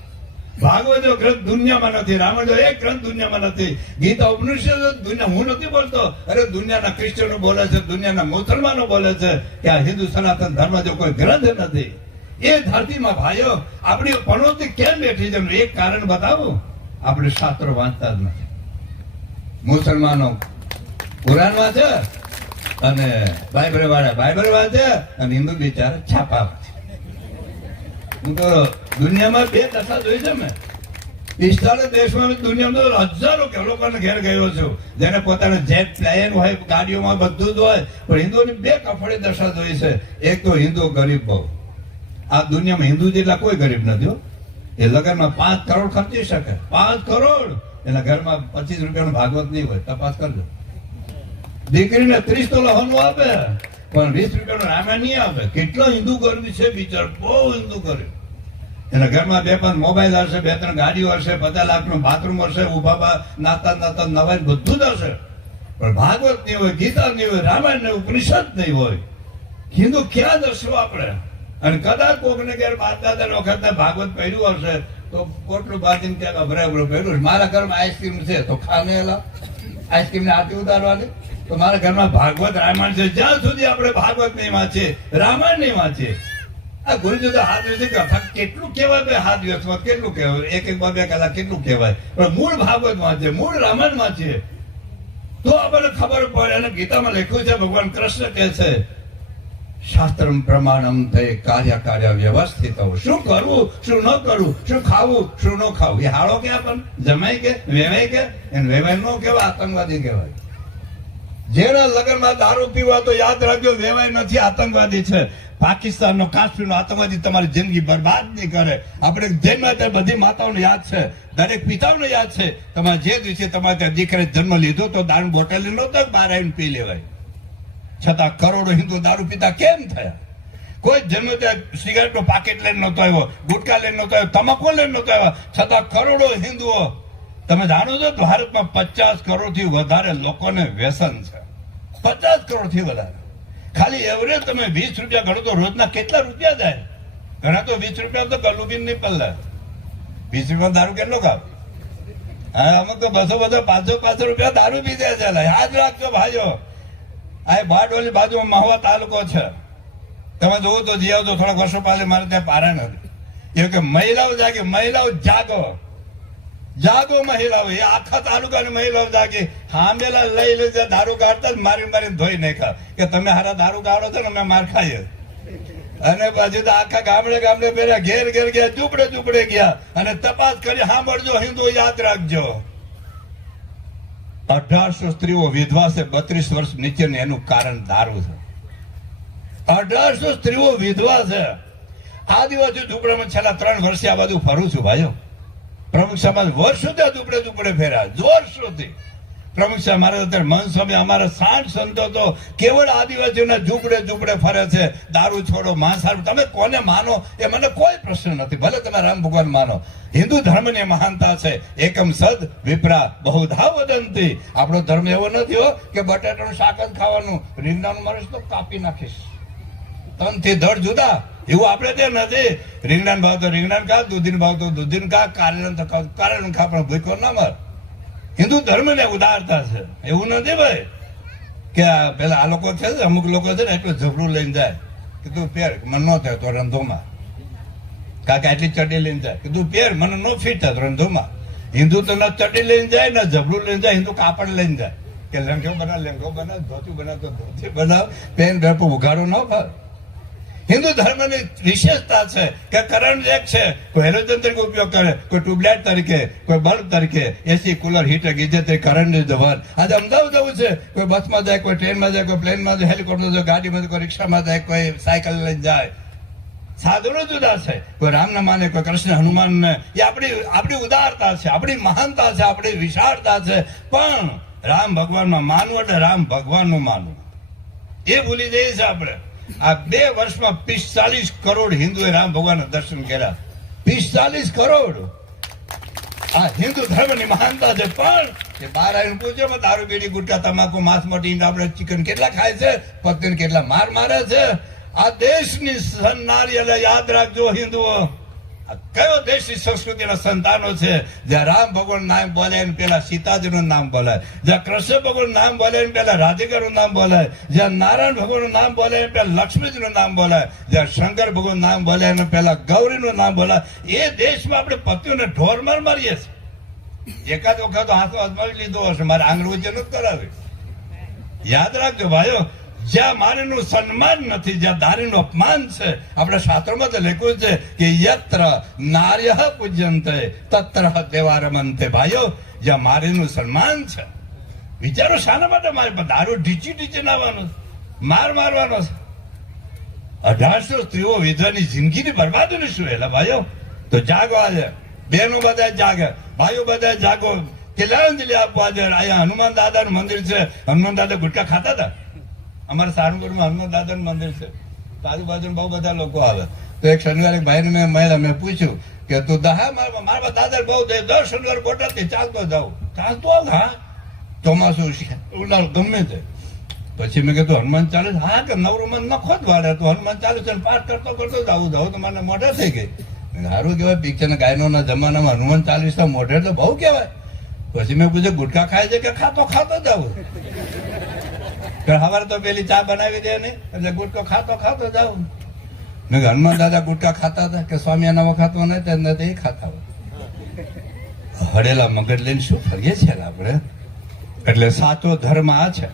ભાગવતો ગ્રંથ દુનિયામાં નથી, રામાયણ એક ગ્રંથ દુનિયામાં નથી, ગીતા ઉપનિષદ દુનિયા, હું નથી બોલતો, અરે દુનિયાના ક્રિશ્ચનો બોલે છે, દુનિયાના મુસલમાનો બોલે છે કે આ હિન્દુ સનાતન ધર્મ જો કોઈ ગ્રંથ નથી. એ ધરતીમાં ભાઈઓ આપણી પનોતી કેમ બેઠી છે? એક કારણ બતાવું, આપણે શાસ્ત્રો વાંચતા જ નથી. મુસલમાનો કુરાન વાંચે અને બાઇબલ વાળા બાઇબલ વાંચે અને હિન્દુ બિચારા છાપા વાંચે. હું તો દુનિયામાં બે દશા જોઈ છે મેં. 45 દેશમાં દુનિયામાં હજારો કે લોકોને ઘેર ગયો છું, જેને પોતાના જેટ પ્લેન હોય, ગાડીઓમાં બધું જ હોય, પણ હિન્દુઓની બે કફળી દશા જોઈ છે. એક તો હિન્દુ ગરીબ બહુ. આ દુનિયામાં હિન્દુ જેટલા કોઈ ગરીબ નથી હો. એ લગનમાં 5 કરોડ ખર્ચી શકે, 5 કરોડ. એના ઘરમાં 25 રૂપિયાનું ભાગવત નહીં હોય, તપાસ કરજો. દીકરીને 30 તોલા હોનું આપે પણ 20 રૂપિયાનું રામાયણ નહીં આપે. કેટલો હિન્દુ ગરીબ છે બિચાર, બહુ હિન્દુ ગરીબ. એના ઘરમાં 2-5 મોબાઈલ હશે, 2-3 ગાડીઓ હશે, 50 લાખનું બાથરૂમ હશે, ઉભા નાતા નાતા નવાઈ બધું જ હશે, પણ ભાગવત નહીં હોય, ગીતા નહીં હોય, રામાયણ નહીં, ઉપનિષદ નહીં હોય. હિન્દુ ક્યાં દર્શો આપણે? અને કદાચ કોકને ઘેર બાપ દાદા વખત ભાગવત પહેર્યું હશે તો પોટલું બાંધીને ક્યાંક અભરાવડું પહેર્યું. મારા ઘરમાં આઈસ્ક્રીમ છે તો ખાને આઈસ્ક્રીમ ને આરતી ઉતારવાની. તો મારા ઘરમાં ભાગવત રામાયણ છે. જ્યાં સુધી આપણે ભાગવત નહીં વાંચીએ, રામાયણ નહીં વાંચીએ, આ ગુરુજી તો હાથ દિવસે કેટલું કહેવાય ભાઈ, હાથ દિવસમાં કેટલું કહેવાય, 1-2 કલાક કેટલું કહેવાય, પણ મૂળ ભાગવત વાંચીએ, મૂળ રામાયણ વાંચીએ તો આપણને ખબર પડે. અને ગીતામાં લખ્યું છે, ભગવાન કૃષ્ણ કહે છે, શાસ્ત્રમ પ્રમાણમ થઈ કાર્ય વ્યવસ્થિત. શું કરવું, શું ન કરવું, શું ખાવું, શું ન ખાવું, એ હાળો કે આપણને જમાય કે વેવાય કે? એને વેવાય ન કહેવાય, આતંકવાદી કહેવાય. જેના લગ્નમાં દારૂ પીવા તો યાદ રાખજો, વેવાય નથી, આતંકવાદી છે. પાકિસ્તાનનો કાશ્મીરનો આતંકવાદી તમારી જિંદગી બરબાદ નહીં કરે. આપણે જેમાં ત્યાં બધી માતાઓને યાદ છે, દરેક પિતાઓને યાદ છે. તમારે જે દિવસે તમારે ત્યાં દીકરાએ જન્મ લીધો તો દારૂ બોટલ નહોતો બહાર આવીને પી લેવાય, છતાં કરોડો હિન્દુ દારૂ પીતા કેમ થયા? કોઈ જન્મ ત્યાં સિગારેટનો પાકેટ લઈને નહોતો આવ્યો, ગુટકા લઈને નહોતો આવ્યો, તમાકુ લઈને નહોતો આવ્યો, છતાં કરોડો હિન્દુઓ. તમે જાણો છો ભારતમાં 50 કરોડથી વધારે લોકોને વ્યસન છે. 50 કરોડથી વધારે. ખાલી એવરેજ તમે 20 રૂપિયા ગણો તો રોજના કેટલા રૂપિયા જાય? ઘણા તો 20 રૂપિયા તો ગલ્લું બી નહીં પલ્લે. 20 રૂપિયા દારૂ કેટલો ખાવ? હા, અમુક તો 200 500 રૂપિયા દારૂ પી દે છે. યાદ રાખજો ભાઈઓ, આ બારડોલી બાજુમાં મહુવા તાલુકો છે. તમે જોવો તો જઈ આવજો. થોડાક વર્ષો પહેલા મારે ત્યાં પારા નથી. એવું કે મહિલાઓ જાગે, મહિલાઓ જાગો, જાગો મહિલાઓ. એ આખા તાલુકાની મહિલાઓ જાગી હામેલા લઈ લઈ દારૂ કાઢતા જ મારીને ધોઈ નાખ્યા કે તમે હારા દારૂ કાઢો છો ને અમે માર ખાઈએ. અને પછી તો આખા ગામડે પેલા ઘેર ગયા, ઝૂંપડે ગયા અને તપાસ કરી. સાંભળજો હિન્દુ, યાદ રાખજો, 1800 સ્ત્રીઓ વિધવા છે 32 વર્ષ નીચેની. એનું કારણ દારૂ છે. 1800 સ્ત્રીઓ વિધવા છે. આદિવાસી ઝૂંપડામાં છેલ્લા 3 વર્ષથી આ બાજુ ફરું છું ભાઈઓ. પ્રમુખ સાહેબ વર્ષોથી ઝૂંપડે ફેર્યા, વર્ષોથી. પ્રમુખ સાહેબ મારે અત્યારે મન સ્વામી, અમારા 60 સંતો તો કેવળ આદિવાસીઓના ઝૂંપડે ફરે છે. દારૂ છોડો, માંસાહાર. તમે કોને માનો એ મને કોઈ પ્રશ્ન નથી, ભલે તમે રામ ભગવાન માનો. હિન્દુ ધર્મની મહાનતા છે. એકમ સદ વિપ્રા બહુધા વદંતી. આપણો ધર્મ એવો નથી હો કે બટાટાનું શાક જ ખાવાનું, રીંગણાનું મરચ તો કાપી નાખીશ, તનથી ધડ જુદા. એવું આપણે ત્યાં નથી. રીંગણાન ભાવ તો રીંગણાન ખા, દૂધીન ભાવ તો દૂધીન ખા, કારેલાન તો કારેલાન ખા, પણ ભૂખ્યો ના મર. હિન્દુ ધર્મ ને ઉદારતા છે. એવું નથી ભાઈ કે પેલા આ લોકો છે, અમુક લોકો છે ને એટલું ઝઘડું લઈને જાય કે તું પહેર, મને ન થાય તો રંધોમાં. કાકા એટલી ચડી લઈને જાય કે તું પહેર, મને ન ફિટ થાય તો રંધોમાં. હિન્દુ તો ના ચડી લઈને જાય, ના ઝઘડું લઈને જાય. હિન્દુ કાપડ લઈને જાય કે લેંઘો બનાવ, ધોતી બનાવ તો ધોતી બનાવ, પેન ભેરપું ઉઘાડું ન ફર. હિન્દુ ધર્મની વિશેષતા છે કે કરંટ એક છે. કોઈ હેલોજન તરીકે ઉપયોગ કરે, કોઈ ટ્યુબલાઇટ તરીકે, કોઈ બલ્બ તરીકે, એસી, કુલર, હીટર, ગીઝર તરીકે કરંટની જવર. આજે અમદાવાદ જવું છે, કોઈ બસમાં જાય, કોઈ ટ્રેનમાં જાય, કોઈ પ્લેનમાં જાય, હેલિકોપ્ટર જાય, ગાડીમાં જાય, કોઈ રિક્ષામાં જાય, કોઈ સાયકલ લઈને જાય. સાધનો જુદા છે. કોઈ રામને માને, કોઈ કૃષ્ણ હનુમાનને. એ આપણી ઉદારતા છે, આપણી મહાનતા છે, આપણી વિશાળતા છે. પણ રામ ભગવાનમાં માનવું એટલે રામ ભગવાનનું માનવું, એ ભૂલી જઈએ છીએ આપણે. આ 2 વર્ષમાં 45 કરોડ હિન્દુએ રામ ભગવાનના દર્શન કર્યા. 45 કરોડ. આ હિન્દુ ધર્મની મહાનતા છે. પણ એ બહાર આવીને પૂછો, દારૂ, બીડી, ગુટકા, તમાકુ, માંસ, મટી, આપણે ચિકન કેટલા ખાય છે, પત્નીને કેટલા મારે છે. આ દેશની સન્નારી. એટલે યાદ રાખજો હિન્દુઓ, કયો દેશની સંસ્કૃતિના સંતાનો છે જ્યાં રામ ભગવાન નામ બોલે ને પેલા સીતાજીનું નામ બોલાય, જ્યાં કૃષ્ણ ભગવાન નામ બોલે ને પેલા રાધિકાનું નામ બોલાય, જ્યાં નારાયણ ભગવાનનું નામ બોલે ને પેલા લક્ષ્મીજીનું નામ બોલાય, જ્યાં શંકર ભગવાન નામ બોલે ને પેલા ગૌરીનું નામ બોલાય. એ દેશમાં આપણે પતિઓને ઢોર મારીએ છીએ. એકાદ વખત હાથો અજમાવી લીધો હશે, મારે આંગળ વચ્ચે નથી કરાવી. યાદ રાખજો ભાઈઓ, જ્યાં મારીનું સન્માન નથી, જ્યાં દારીનું અપમાન છે, આપણા શાસ્ત્રોમાં તો લખ્યું છે કે યત્ર નાર્યઃ પૂજ્યન્તે તત્ર દેવારમંતે. ભાઈઓ, જ્યાં મારીનું સન્માન છે, વિચારો શાના માટે મારે દારૂ ઢીચી નાવાનો, મારવાનો છે. 1800 સ્ત્રીઓ વિધવાની જિંદગીની બરબાદીની શું? એટલે ભાઈઓ તો જાગો, આજે બહેનો બધા જાગે, ભાઈઓ બધા જાગો, તિલાંજલિ આપવા દે. અહીંયા હનુમાન દાદાનું મંદિર છે. હનુમાન દાદા ગુટકા ખાતા હતા. અમારા સારંગપુરમાં હનુમાન દાદાનું મંદિર છે. આજુબાજુ બહુ બધા લોકો આવે. તો એક શનિવારે ભાઈને મેં પૂછ્યું કે તું મારા દાદા બહુ દર શનિવાર બોટાદથી ચાલતો જાઉં. ચાલતો આવ? હા. ચોમાસું ઉનાળો ગમે તે. પછી મેં કીધું હનુમાન ચાલીસ? હા. કે નવરું મન નખો જ વાળે તો હનુમાન ચાલીસ પાઠ કરતો જાવું તો મને મોઢા થઈ ગઈ. સારું કહેવાય, પિક્ચરના ગાયનોના જમાનામાં હનુમાન ચાલીસ મોઢે એટલે બહુ કહેવાય. પછી મેં પૂછ્યું ગુટકા ખાય છે કે ખાતો જાવું? સવારે તો પેલી ચા બનાવી દે ને એટલે ગુટકો ખાતો જાવ. મેં હનુમાન દાદા ગુટકા ખાતા હતા કે સ્વામિયાના ખાતો નથી એ ખાતા હોય. હડેલા મગજ લઈને શું ફરીએ છીએ આપણે? એટલે સાચો ધર્મ આ છે.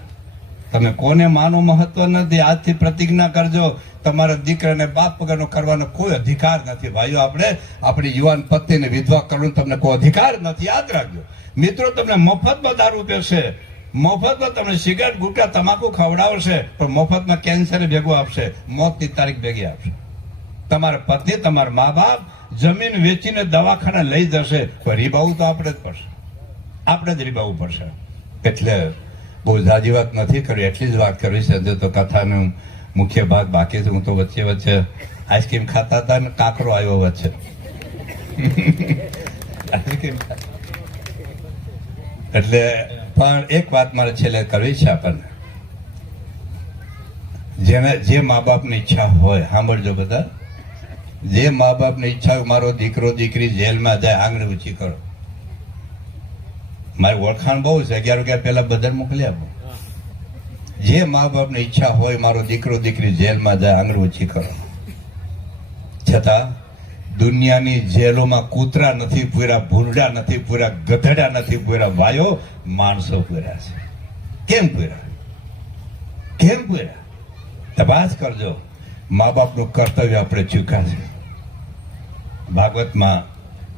તમે કોને માનો મહત્વ નથી. આજથી પ્રતિજ્ઞા કરજો, તમારા દીકરાને બાપ વગરનો કરવાનો કોઈ અધિકાર નથી. ભાઈઓ, આપણે આપણી યુવાન પત્નીને વિધવા કરવાનો તમને કોઈ અધિકાર નથી. યાદ રાખજો મિત્રો. તમને મફતમાં દારૂ પીવશે, મફતમાં તમને સિગરેટ ગુટકા તમાકુ ખવડાવશે, પણ મફતમાં કેન્સર ભેગું આપશે, મોતની તારીખ ભેગી આપશે. તમારા પતિ, તમારા મા બાપ જમીન વેચીને દવાખાને લઈ જશે, પણ રીબાવું તો આપણે જ પડશે, આપણે જ રીબાવું પડશે. એટલે બહુ જાજી વાત નથી કરવી, એટલી જ વાત કરવી છે. હજુ તો કથાનો મુખ્ય ભાગ બાકી છે. હું તો વચ્ચે આઈસ્ક્રીમ ખાતા હતા ને કાંકરો આવ્યો વચ્ચે. એટલે પણ એક વાત મારે છેલ્લે કરવી છે આપણને. જે મા બાપની ઈચ્છા હોય, સાંભળજો બધા, જે મા બાપની ઈચ્છા હોય મારો દીકરો દીકરી જેલમાં જાય, આંગળી ઊંચી કરો. મારી ઓળખાણ બહુ છે, 11 વાગ્યા પહેલા બધા મોકલી આપો. જે મા બાપની ઈચ્છા હોય મારો દીકરો દીકરી જેલમાં જાય, આંગળી ઊંચી કરો. છતાં દુનિયાની જેલોમાં કૂતરા નથી પૂર્યા, ભૂંડા નથી પૂર્યા, ગધેડા નથી પૂર્યા, ભાઈઓ માણસો પૂર્યા છે. કેમ પૂર્યા? તપાસ કરજો. મા બાપનું કર્તવ્ય આપણે ચૂક્યા છે. ભાગવતમાં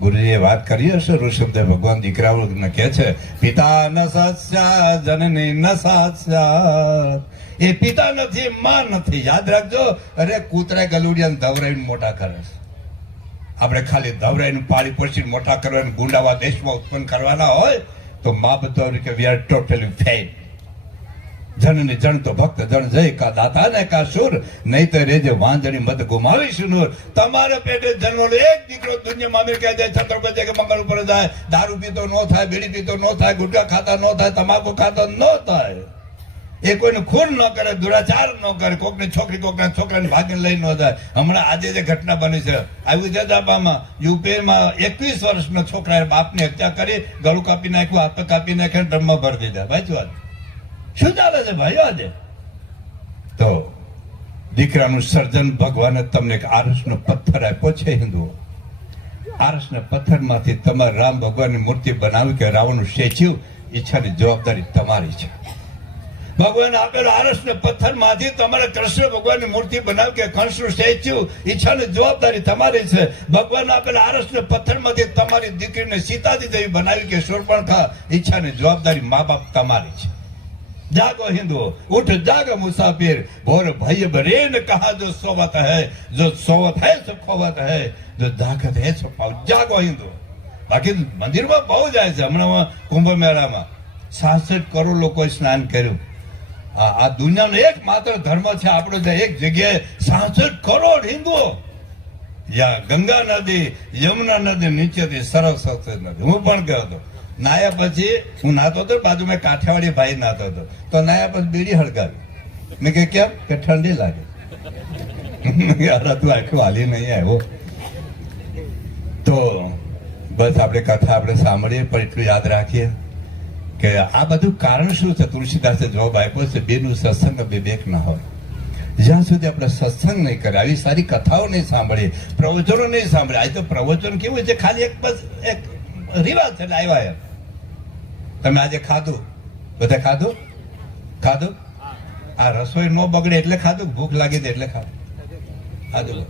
ગુરુજીએ વાત કરી હશે, ઋષભદેવ ભગવાન દીકરાઓને કહે છે પિતા ન સત્યા જનની ન સાત્યા. એ પિતા નથી, માં નથી. યાદ રાખજો. અરે કૂતરા ગલુડિયાને ધવરાઈને મોટા કરે છે. આપણે ખાલી ધવરાઈને પાળી પોષી મોટા કરવાના ગુંડાવા દેશમાં ઉત્પન્ન કરવાના હોય તો મા બધું કે વી આર ટોટલી ફેલ. જનની જણ તો ભક્ત જણ જય કા દાતા ને કા સુર, નહીં તો રેજે વાંજણી મત ગુમાવીશું નૂર. તમારે પેટે જન્મેલો એક દીકરો દુનિયામાં અમેરિકા જાય, છત્રપતિ જાય કે મંગળ ઉપર જાય, દારૂ પીતો ન થાય, બીડી પીતો ન થાય, ગુટખા ખાતા ન થાય, તમાકુ ખાતા ન થાય, એ કોઈનું ખૂન ન કરે, દુરાચાર ન કરે, કોકની છોકરી કોકના છોકરાને ભાગીને લઈ ન જાય. હમણાં આજે જે ઘટના બની છે આવ્યું છે જાપામાં, યુપીમાં 21 વર્ષના છોકરાએ બાપની હત્યા કરી, ગળું કાપી નાખ્યું, હાથ કાપી નાખ્યા, ડ્રમમાં ભરી દીધા. ભાઈ વાત શું ચાલે છે ભાઈઓ? આજે તો દીકરાનું સર્જન ભગવાને તમને એક આરસનો પથ્થર આપ્યો છે. હિન્દુઓ આરસના પથ્થરમાંથી તમારે રામ ભગવાનની મૂર્તિ બનાવી કે રાવણનું સ્ટેચ્યુ, ઈચ્છાની જવાબદારી તમારી છે. ભગવાન આપેલા આરસના પથ્થરમાંથી તમારે કૃષ્ણ ભગવાનની મૂર્તિ બનાવી કે કંસનું સ્ટેચ્યુ, ઈચ્છાની જવાબદારી તમારી છે. ભગવાન આપેલા આરસના પથ્થરમાંથી તમારી દીકરીને સીતાજી જેવી બનાવી કે શૂર્પણખા, ઈચ્છાની જવાબદારી મા બાપ તમારી છે. जागो हिंदुओं, उठ जागो मुसाफिर, भोर भय बरेन कहा जो सोवत है, जो सोवत है सो खोवत है, जो जागत है सो पाव. जागो हिंदुओ. बाकी મંદિરમાં બહુ જાય છે. હમણાં કુંભ મેળામાં 66 કરોડ લોકોએ સ્નાન કર્યું. આ દુનિયાનો એક માત્ર ધર્મ છે આપણો, એક જગ્યાએ 66 કરોડ હિન્દુઓ. ગંગા નદી, યમુના નદી નીચેથી સરસ્વતી નદી. હું પણ ગયો હતો. નાયા પછી હું નાતો હતો, બાજુમાં કાઠિયાવાડી ભાઈ નાતો હતો, તો નાયા પછી બીડી હળગાવી. મેં કે કેમ? કે ઠંડી લાગે. તું આખું હાલી નહીં આવ્યો. તો બસ આપણે કથા આપણે સાંભળીએ પણ એટલું યાદ રાખીએ કે આ બધું કારણ શું છે. તુલસીદાસે જવાબ આપ્યો છે, બેનું સત્સંગ વિવેક ન હોય. જ્યાં સુધી આપણે સત્સંગ નહીં કરે, આવી સારી કથાઓ નહીં સાંભળીએ, પ્રવચનો નહીં સાંભળીએ. આજે તો પ્રવચન કેવું છે, ખાલી એક બસ એક રિવાજ છે, આવ્યા એમ. તમે આજે ખાધું, બધા ખાધું ખાધું, આ રસોઈ ન બગડે એટલે ખાધું, ભૂખ લાગી હતી એટલે ખાધું. ખાધું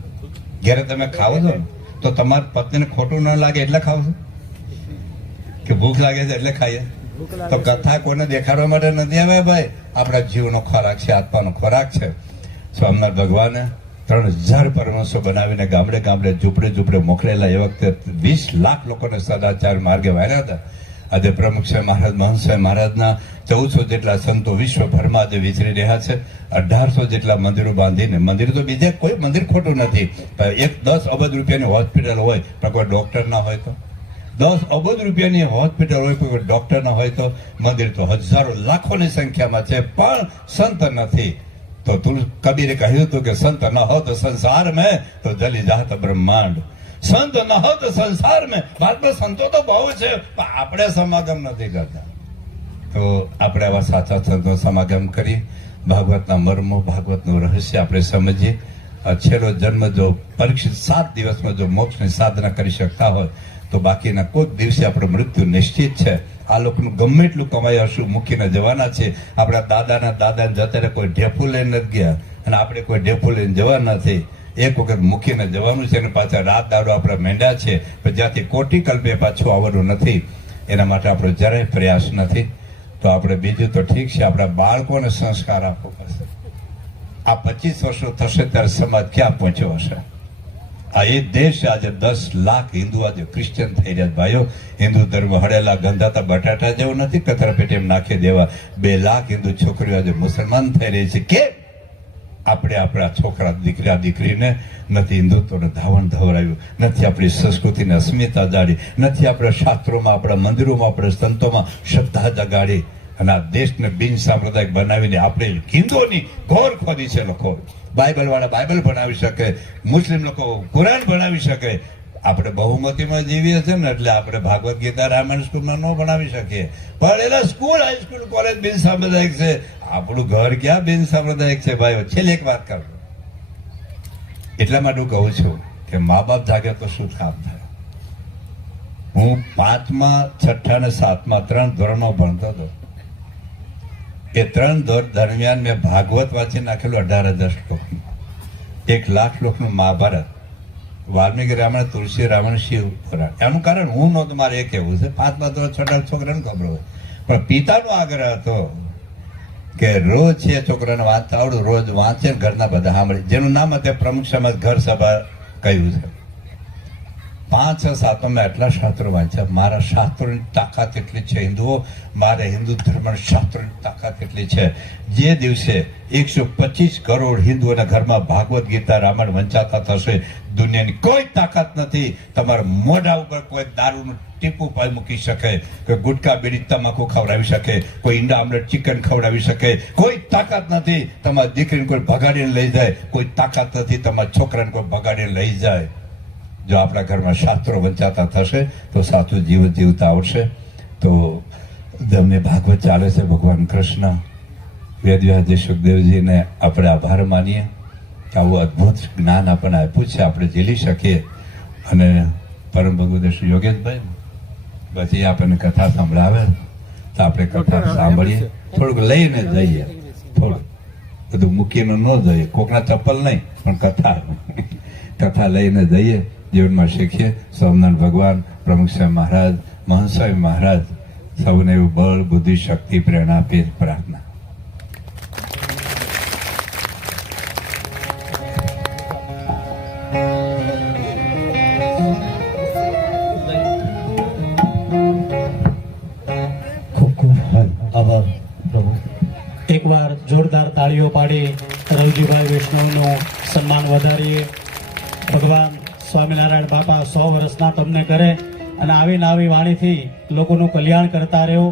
ઘેરે તમે ખાઓ છો ને તો તમારી પત્નીને ખોટું ન લાગે એટલે ખાવ છો કે ભૂખ લાગે છે એટલે ખાઈએ? તો કથા કોઈને દેખાડવા માટે નથી આવે ભાઈ, આપણા જીવનો ખોરાક છે, આત્માનો ખોરાક છે. સ્વામિનારાયણ ભગવાને 3000 પરમહંસો બનાવીને ગામડે ગામડે ઝૂંપડે મોકલેલા. એ વખતે 20 લાખ લોકોને સદાચાર માર્ગે વાળ્યા હતા. આજે પ્રમુખ સાહેબ મહારાજ, મહંત સાહેબ મહારાજના 1400 જેટલા સંતો વિશ્વભરમાં આજે વિચરી રહ્યા છે. 1800 જેટલા મંદિરો બાંધીને, મંદિર તો બીજે કોઈ મંદિર ખોટું નથી, એક 10 અબજ રૂપિયાની હોસ્પિટલ હોય પણ કોઈ ડોક્ટર ના હોય તો, 10 અબજ રૂપિયાની હોસ્પિટલ હોય કોઈ ડોક્ટર ના હોય તો, મંદિર તો હજારો લાખોની સંખ્યામાં છે પણ સંત નથી. તો કબીરે કહ્યું હતું કે સંત ન હો તો સંસાર મેં તો જલી જાત બ્રહ્માંડ. સંત ન હો તો સંસાર મેં. ભારતમાં સંતો તો બહુ છે પણ આપણે સમાગમ નથી કરતા. તો આપણે આવા સાચા સંતો સમાગમ કરી ભાગવતના મર્મો, ભાગવતનું રહસ્ય આપણે સમજીએ. છેલ્લો જન્મ જો પરીક્ષિત 7 દિવસમાં જો મોક્ષની સાધના કરી શકતા હોય તો બાકીના કોઈ દિવસે આપણું મૃત્યુ નિશ્ચિત છે. આ લોકોનું ગમે એટલું કમાઈ હશું મૂકીને જવાના છે. આપણા દાદાને જતા કોઈ ઢેફું લઈને નથી ગયા અને આપણે કોઈ ઢેફું લઈને જવા નથી. એક વખત મૂકીને જવાનું છે અને પાછા રાત દાડો આપણા મેંડા છે, પણ જ્યાંથી કોટી કલ્પે પાછું આવવાનું નથી. એના માટે આપણો જરાય પ્રયાસ નથી. તો આપણે બીજું તો ઠીક છે, આપણા બાળકોને સંસ્કાર આપવો પડશે. આ 25 વર્ષો થશે ત્યારે સમાજ ક્યાં પહોંચ્યો હશે? આ એ દેશ આજે 10 લાખ હિન્દુ આજે ક્રિશ્ચિયન થઈ રહ્યા. ભાઈઓ, હિન્દુ ધર્મ હળેલા ગંધાતા બટાટા જેવું નથી, કચરા પેટે એમ નાખી દેવા. 2 લાખ હિન્દુ છોકરીઓ આજે મુસલમાન થઈ રહી છે. કેમ? આપણે આપણા છોકરા દીકરીને નથી હિન્દુત્વને ધાવણ ધવરાવ્યું, નથી આપણી સંસ્કૃતિને અસ્મિતા જાળી, નથી આપણા શાસ્ત્રોમાં, આપણા મંદિરોમાં, આપણા સંતોમાં શ્રદ્ધા જગાડી અને આ દેશને બિન સાંપ્રદાયિક બનાવીને આપણે હિન્દુઓની ઘોર ખોદી છે. લોકો બાઇબલ વાળા બાઇબલ ભણાવી શકે, મુસ્લિમ લોકો કુરાન ભણાવી શકે. આપણે બહુમતીમાં જીવીએ છીએ ને એટલે આપણે ભાગવત ગીતા રામાયણ સ્કૂલમાં ન ભણાવી શકીએ. પણ એના સ્કૂલ, હાઈસ્કૂલ, કોલેજ બિન સાંપ્રદાયિક છે. આપણું ઘર ક્યાં બિન સાંપ્રદાયિક છે ભાઈઓ? છેલ્લે એક વાત કરું, એટલા માટે હું કહું છું કે મા બાપ જાગે તો શું કામ થાય. હું 5મા, 6ઠા અને 7મા 3 ધોરણમાં ભણતો હતો. એ 3 ધોરણ દરમિયાન મેં ભાગવત વાંચી નાખેલું 18,000 શ્લોકનું. 1 લાખ શ્લોકનું મહાભારત, વાલ્મીકી રામાયણ, તુલસી રામાયણ, શિવ પુરાણ. એનું કારણ હું નહોતું, મારે એ કહેવું છે. 5મા ધોરણ 6ઠા છોકરાને ખબર હોય, પણ પિતાનો આગ્રહ હતો કે રોજ છે છોકરાને વાંચતા આવડું, રોજ વાંચે ઘરના બધા સાંભળે. જેનું નામ હતું પ્રમુખ સમાજ ઘર સભા કહ્યું છે. 5, 6, 7 મેં એટલા શાસ્ત્રો વાંચ્યા. મારા શાસ્ત્રોની તાકાત એટલી છે, હિન્દુઓ, મારે હિન્દુ ધર્મના શાસ્ત્રોની તાકાત એટલી છે. જે દિવસે 125 કરોડ હિન્દુઓના ઘરમાં ભાગવત ગીતા રામાયણ વંચાતા થશે, દુનિયાની કોઈ તાકાત નથી તમારા મોઢા ઉપર કોઈ દારૂનું ટીપું પાઈ મૂકી શકે, કોઈ ગુટકા બીડી તમાકુ ખવડાવી શકે, કોઈ ઈંડા આમલેટ ચિકન ખવડાવી શકે. કોઈ તાકાત નથી તમારી દીકરીને કોઈ ભગાડીને લઈ જાય, કોઈ તાકાત નથી તમારા છોકરાને કોઈ ભગાડીને લઈ જાય. જો આપણા ઘરમાં શાસ્ત્રો વંચાતા થશે તો સાચું જીવન જીવતા આવડશે. તો તમને ભાગવત ચાલે છે. ભગવાન કૃષ્ણ વેદવ્યાસજી સુખદેવજીને આપણે આભાર માનીએ કે આવું અદ્ભુત જ્ઞાન આપણને આપ્યું છે, આપણે ઝીલી શકીએ. અને પરમ ભગવત યોગેશભાઈ પછી આપણને કથા સંભળાવે તો આપણે કથા સાંભળીએ, થોડુંક લઈને જઈએ, થોડુંક બધું મૂકીને ન જઈએ, કોકના ચપ્પલ નહીં પણ કથા લઈને જઈએ, જીવનમાં શીખીએ. સ્વામિનારાયણ ભગવાન, પ્રમુખ સાહેબ મહારાજ, મહંત સાહેબ મહારાજ સૌને એવું બળ, બુદ્ધિ, શક્તિ, પ્રેરણા આપે પ્રાર્થના. એકવાર જોરદાર તાળીઓ પાડી રવજીભાઈ વૈષ્ણવનું સન્માન વધારીએ. ભગવાન સ્વામિનારાયણ બાપા 100 વર્ષના તમને કરે અને આવી વાણીથી લોકોનું કલ્યાણ કરતા રહ્યો.